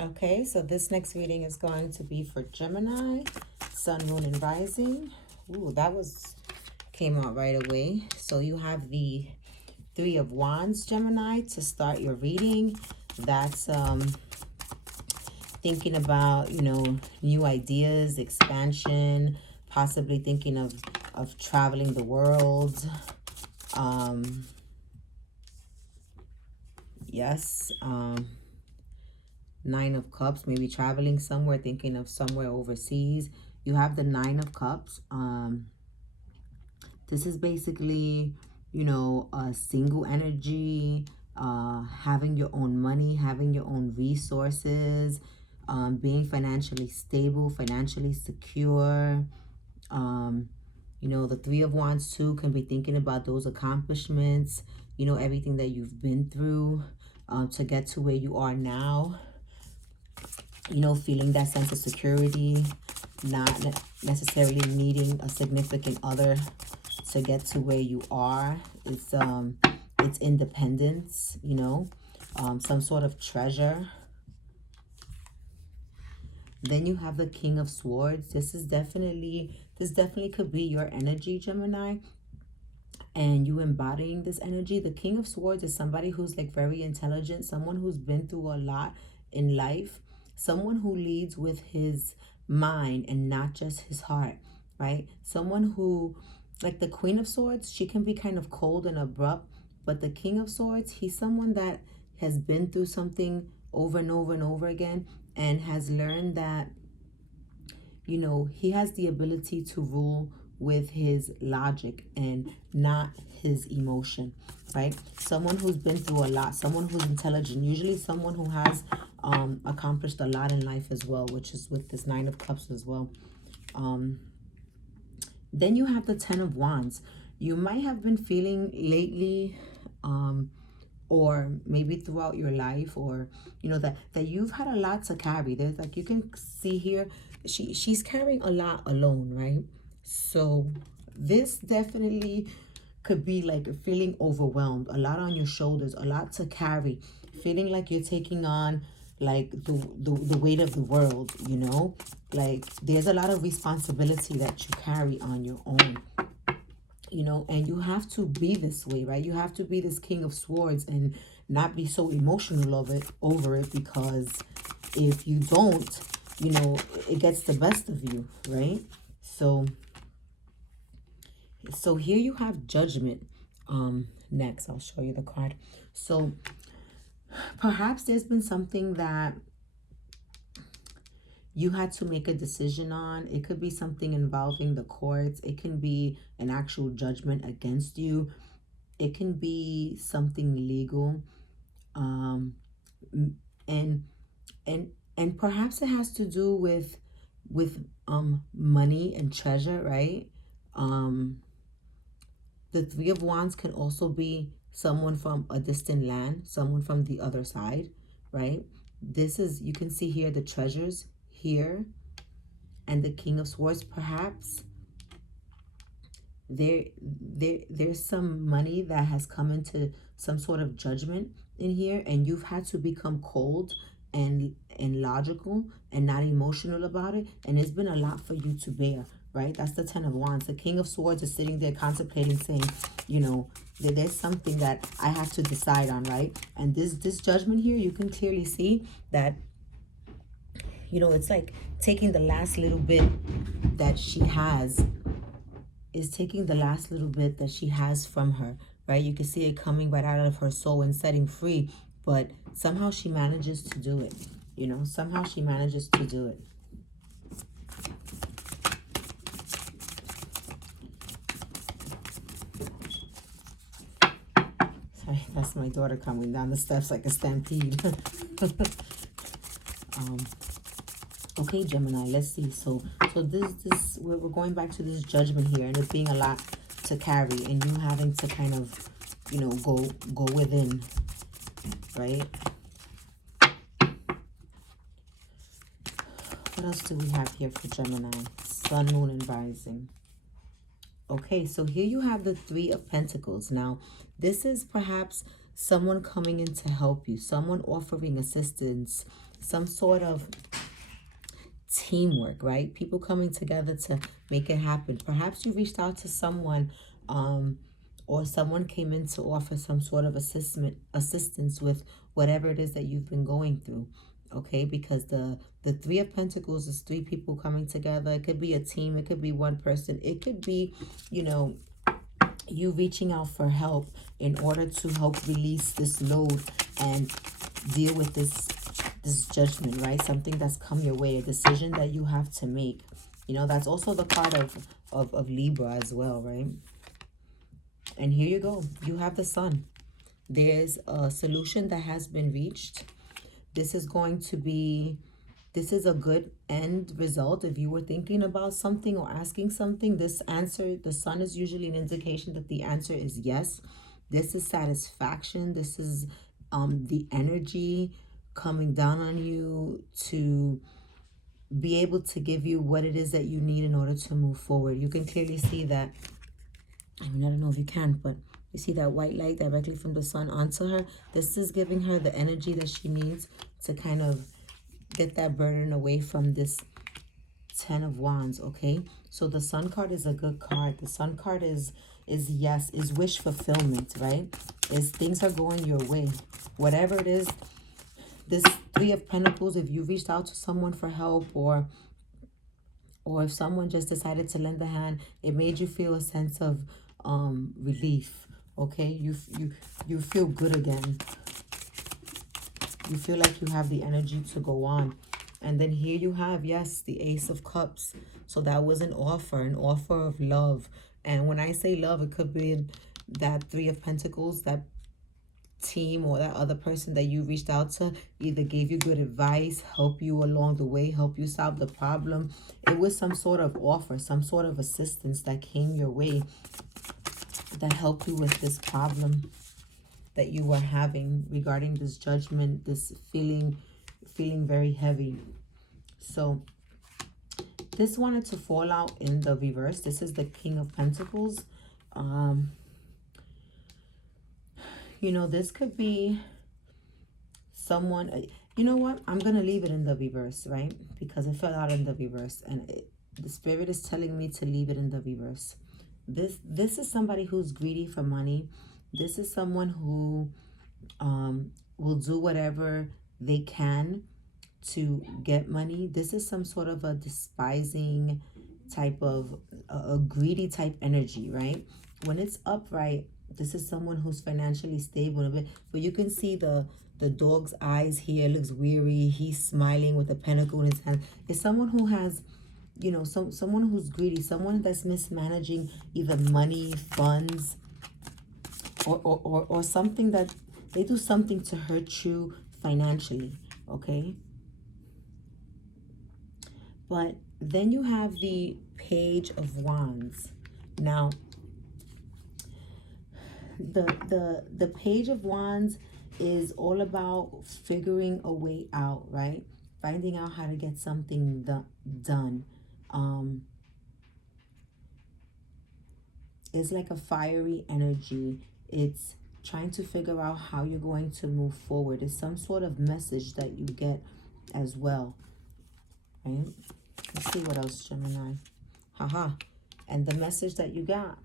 Okay, so this next reading is going to be for Gemini, Sun, Moon, and Rising. Ooh, came out right away. So you have the Three of Wands, Gemini, to start your reading. That's thinking about, new ideas, expansion, possibly thinking of traveling the world. Yes. Nine of Cups, maybe traveling somewhere, thinking of somewhere overseas. You have the Nine of Cups. This is basically, a single energy, having your own money, having your own resources, being financially stable, financially secure. The Three of Wands too can be thinking about those accomplishments, everything that you've been through to get to where you are now. Feeling that sense of security, not necessarily needing a significant other to get to where you are. It's independence, some sort of treasure. Then you have the King of Swords. This definitely could be your energy, Gemini, and you embodying this energy. The King of Swords is somebody who's like very intelligent, someone who's been through a lot in life, someone who leads with his mind and not just his heart, right? Someone who, like the Queen of Swords, she can be kind of cold and abrupt, but the King of Swords, he's someone that has been through something over and over and over again and has learned that, he has the ability to rule with his logic and not his emotion, right? Someone who's been through a lot, someone who's intelligent, usually someone who has accomplished a lot in life as well, which is with this Nine of Cups as well. Then you have the Ten of Wands. You might have been feeling lately, or maybe throughout your life, or that you've had a lot to carry. There's like, you can see here, she's carrying a lot alone, right? So this definitely could be like feeling overwhelmed, a lot on your shoulders, a lot to carry, feeling like you're taking on like the weight of the world, like there's a lot of responsibility that you carry on your own, and you have to be this way, right? You have to be this King of Swords and not be so emotional over it, because if you don't, it gets the best of you, right? So here you have Judgment. Next, I'll show you the card. So perhaps there's been something that you had to make a decision on. It could be something involving the courts. It can be an actual judgment against you. It can be something legal. And perhaps it has to do with money and treasure, right? The Three of Wands can also be someone from a distant land, someone from the other side, right? This is, you can see here the treasures here, and the King of Swords. Perhaps there's some money that has come into some sort of judgment in here, and you've had to become cold and logical and not emotional about it, and it's been a lot for you to bear, right? That's the Ten of Wands. The King of Swords is sitting there contemplating, saying, there's something that I have to decide on, right? And this judgment here, you can clearly see that, it's like taking the last little bit that she has, is taking the last little bit that she has from her, right? You can see it coming right out of her soul and setting free, but somehow she manages to do it, somehow she manages to do it. Sorry, that's my daughter coming down the steps like a stampede. Okay, Gemini, let's see. So this we're going back to this judgment here, and it being a lot to carry, and you having to kind of, go within, right? What else do we have here for Gemini? Sun, Moon, and Rising. Okay, so here you have the Three of Pentacles. Now, this is perhaps someone coming in to help you, someone offering assistance, some sort of teamwork, right? People coming together to make it happen. Perhaps you reached out to someone, or someone came in to offer some sort of assistance with whatever it is that you've been going through. Okay, because the Three of Pentacles is three people coming together. It could be a team, it could be one person, it could be, you know, you reaching out for help in order to help release this load and deal with this judgment, right? Something that's come your way, a decision that you have to make. You know, that's also the card of Libra as well, right? And here you go. You have the Sun. There's a solution that has been reached. This is going to be, this is a good end result. If you were thinking about something or asking something, this answer, the Sun, is usually an indication that the answer is yes. This is satisfaction. This is the energy coming down on you to be able to give you what it is that you need in order to move forward. You can clearly see that. I mean, I don't know if you can, but you see that white light directly from the Sun onto her. This is giving her the energy that she needs to kind of get that burden away from this Ten of Wands. Okay, so the Sun card is a good card. The Sun card is yes, is wish fulfillment, right? Is things are going your way, whatever it is. This Three of Pentacles, if you reached out to someone for help, or if someone just decided to lend a hand, it made you feel a sense of relief. Okay, you feel good again. You feel like you have the energy to go on. And then here you have, yes, the Ace of Cups. So that was an offer of love. And when I say love, it could be that Three of Pentacles, that team or that other person that you reached out to either gave you good advice, help you along the way, help you solve the problem. It was some sort of offer, some sort of assistance that came your way that helped you with this problem that you were having regarding this judgment, this feeling very heavy. So this wanted to fall out in the reverse. This is the King of Pentacles. You know, this could be someone, you know what? I'm going to leave it in the reverse, right? Because it fell out in the reverse. And the Spirit is telling me to leave it in the reverse. This is somebody who's greedy for money. This is someone who will do whatever they can to get money. This is some sort of a despising type of a greedy type energy, right? When it's upright, this is someone who's financially stable, but you can see the dog's eyes here. Looks weary. He's smiling with a pentacle in his hand. It's someone who has, you know, someone who's greedy, someone that's mismanaging either money, funds, or something, that they do something to hurt you financially, okay? But then you have the Page of Wands. Now, the Page of Wands is all about figuring a way out, right? Finding out how to get something done. It's like a fiery energy. It's trying to figure out how you're going to move forward. It's some sort of message that you get as well, right? Let's see what else, Gemini. Haha. And the message that you got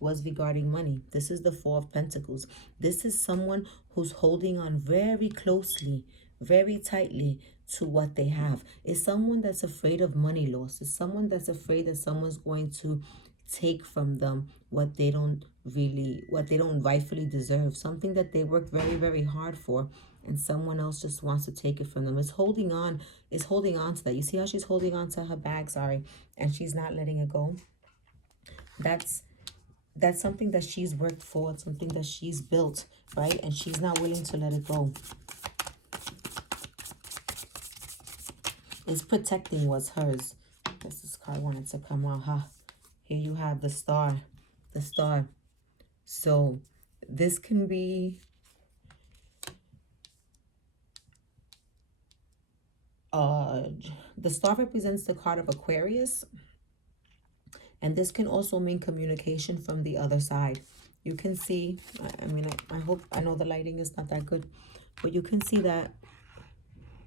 was regarding money. This is the Four of Pentacles. This is someone who's holding on very closely, very tightly to what they have. It's someone that's afraid of money loss. It's someone that's afraid that someone's going to take from them what they don't rightfully deserve. Something that they worked very, very hard for, and someone else just wants to take it from them. It's holding on to that. You see how she's holding on to her bag, and she's not letting it go. That's something that she's worked for, something that she's built, right? And she's not willing to let it go. It's protecting what's hers. This card wanted to come out, huh? Here you have the Star. The Star. So this can be the Star represents the card of Aquarius. And this can also mean communication from the other side. You can see, I mean, I hope, I know the lighting is not that good, but you can see that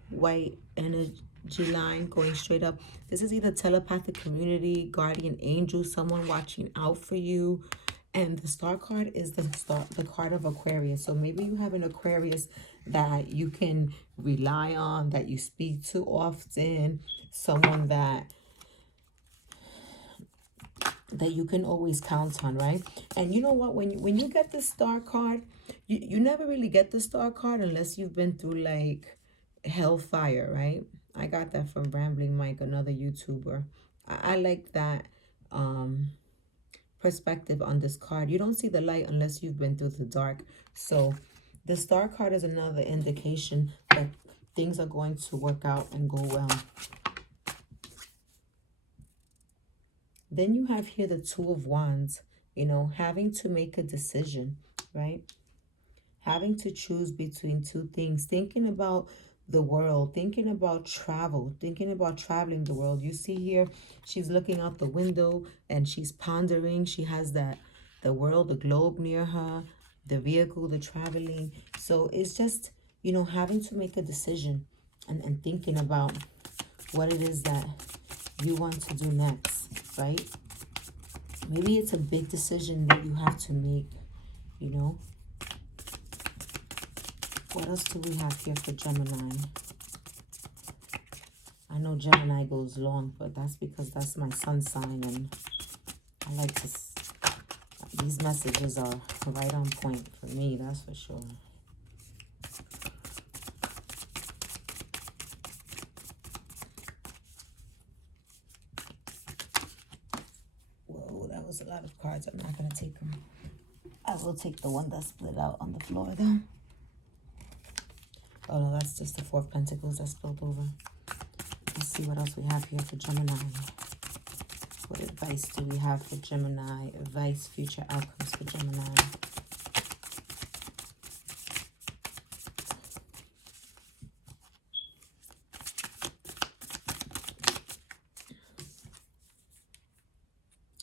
white energy line going straight up. This is either telepathic community, guardian angel, someone watching out for you. And the star card is the card of Aquarius. So maybe you have an Aquarius that you can rely on, that you speak to often, someone that you can always count on, right? And you know what, when you get the star card, you never really get the star card unless you've been through like hellfire, right? I got that from Rambling Mike, another YouTuber. I like that perspective on this card. You don't see the light unless you've been through the dark. So the star card is another indication that things are going to work out and go well. Then you have here the Two of Wands, you know, having to make a decision, right? Having to choose between two things, thinking about the world, thinking about travel, thinking about traveling the world. You see here, she's looking out the window and she's pondering. She has the world, the globe near her, the vehicle, the traveling. So it's just, you know, having to make a decision and thinking about what it is that you want to do next, right? Maybe it's a big decision that you have to make, you know. What else do we have here for Gemini? I know Gemini goes long, but that's because that's my sun sign, and I like to, these messages are right on point for me, that's for sure. Whoa, that was a lot of cards. I'm not going to take them. I will take the one that split out on the floor, though. Oh, no, that's just the Four of Pentacles that spilled over. Let's see what else we have here for Gemini. What advice do we have for Gemini? Advice, future outcomes for Gemini.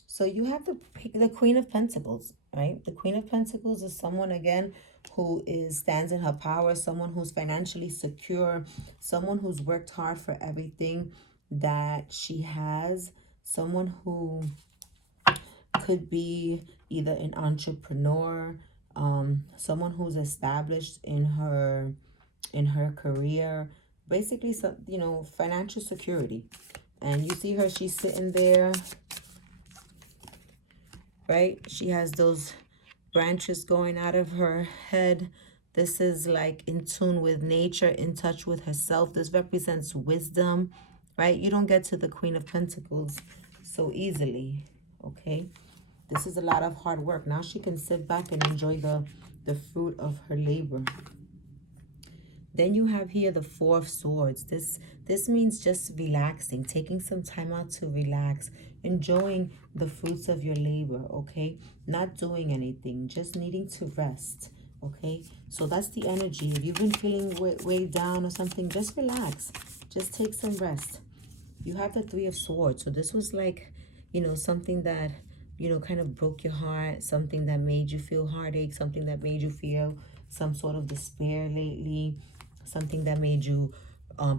So you have the Queen of Pentacles, right? The Queen of Pentacles is someone, again, who stands in her power, someone who's financially secure, someone who's worked hard for everything that she has, someone who could be either an entrepreneur, someone who's established in her career, basically, some, you know, financial security. And you see her, she's sitting there, right? She has those branches going out of her head. This is like in tune with nature, in touch with herself. This represents wisdom, right? You don't get to the Queen of Pentacles so easily, okay? This is a lot of hard work. Now she can sit back and enjoy the fruit of her labor. Then you have here the Four of Swords. This means just relaxing, taking some time out to relax, enjoying the fruits of your labor, okay? Not doing anything, just needing to rest, okay? So that's the energy. If you've been feeling way down or something, just relax. Just take some rest. You have the Three of Swords. So this was like, you know, something that, you know, kind of broke your heart, something that made you feel heartache, something that made you feel some sort of despair lately, something that made you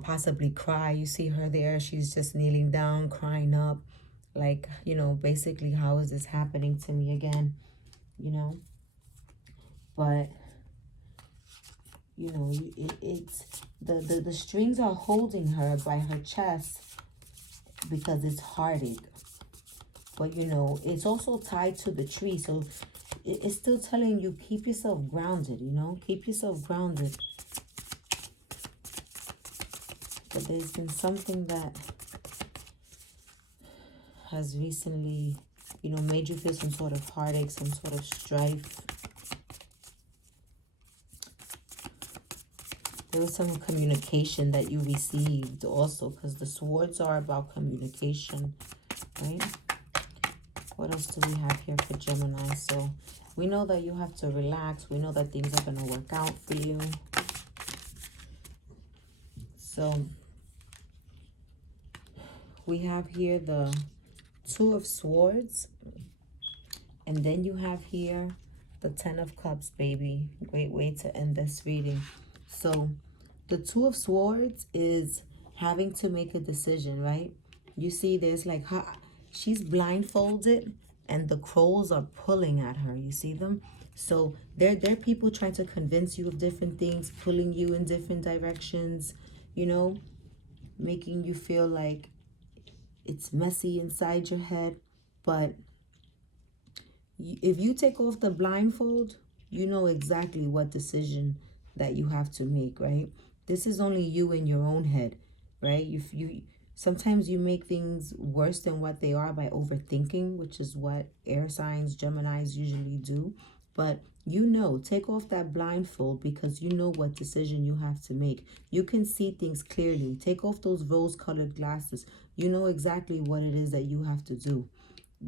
possibly cry. You see her there, she's just kneeling down, crying up, like, you know, basically, how is this happening to me again, you know? But, you know, it's the strings are holding her by her chest because it's heartache. But, you know, it's also tied to the tree, so it's still telling you, keep yourself grounded, you know? Keep yourself grounded. But there's been something that has recently, you know, made you feel some sort of heartache, some sort of strife. There was some communication that you received also, because the swords are about communication, right? What else do we have here for Gemini? So we know that you have to relax. We know that things are going to work out for you. So we have here the Two of Swords. And then you have here The Ten of Cups, baby. Great way to end this reading. So the Two of Swords is having to make a decision, right? You see, there's like her, she's blindfolded and the crows are pulling at her. You see them? So they're people trying to convince you of different things, pulling you in different directions, you know, making you feel like it's messy inside your head. But if you take off the blindfold, you know exactly what decision that you have to make, right? This is only you in your own head, right? You sometimes you make things worse than what they are by overthinking, which is what air signs, Geminis usually do. But you know, take off that blindfold because you know what decision you have to make. You can see things clearly. Take off those rose-colored glasses. You know exactly what it is that you have to do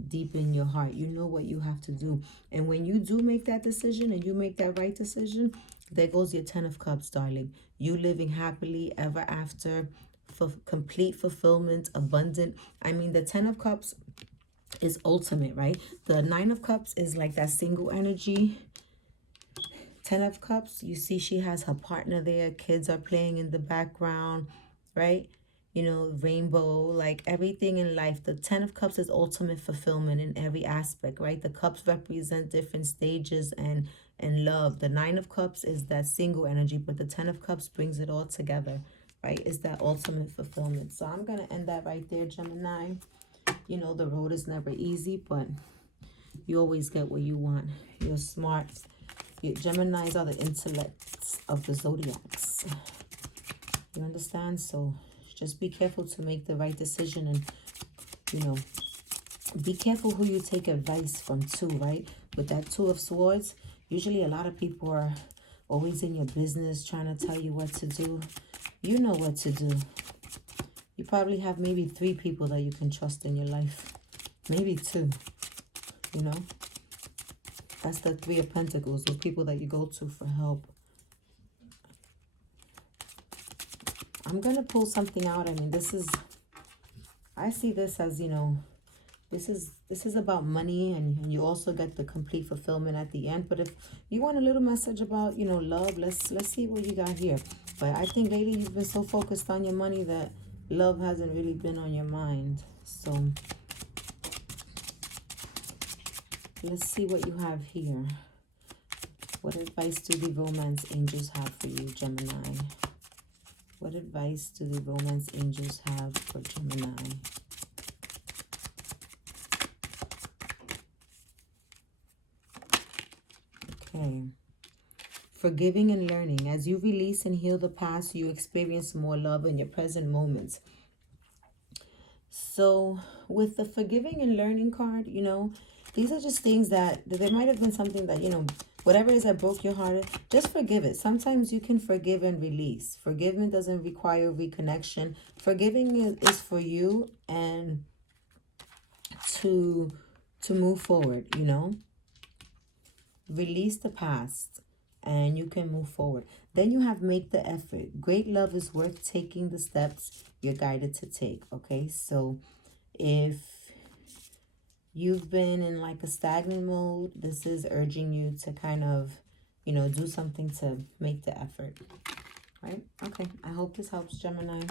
deep in your heart. You know what you have to do. And when you do make that decision and you make that right decision, there goes your Ten of Cups, darling. You living happily ever after, for complete fulfillment, abundant. I mean, the Ten of Cups is ultimate, right? The Nine of Cups is like that single energy. Ten of Cups, you see she has her partner there. Kids are playing in the background, right? You know, rainbow, like everything in life. The Ten of Cups is ultimate fulfillment in every aspect, right? The cups represent different stages and love. The Nine of Cups is that single energy, but the Ten of Cups brings it all together, right? It's that ultimate fulfillment. So I'm going to end that right there, Gemini. You know, the road is never easy, but you always get what you want. You're smart. Geminis are the intellects of the zodiacs. You understand? So just be careful to make the right decision, and, you know, be careful who you take advice from too, right? With that Two of Swords, usually a lot of people are always in your business trying to tell you what to do. You know what to do. You probably have maybe 3 people that you can trust in your life. Maybe 2, you know? That's the Three of Pentacles, those people that you go to for help. I'm going to pull something out. I mean, I see this as, you know, this is about money, and you also get the complete fulfillment at the end. But if you want a little message about, you know, love, let's see what you got here. But I think lately you've been so focused on your money that love hasn't really been on your mind. So let's see what you have here. What advice do the romance angels have for you, Gemini? What advice do the romance angels have for Gemini? Okay. Forgiving and learning. As you release and heal the past, you experience more love in your present moments. So with the forgiving and learning card, you know, these are just things that there might have been something that, you know, whatever it is that broke your heart, just forgive it. Sometimes you can forgive and release. Forgiveness doesn't require reconnection. Forgiving is for you and to move forward, you know. Release the past and you can move forward. Then you have make the effort. Great love is worth taking the steps you're guided to take, okay? So if you've been in like a stagnant mode, this is urging you to kind of, you know, do something to make the effort, right? Okay, I hope this helps, Gemini.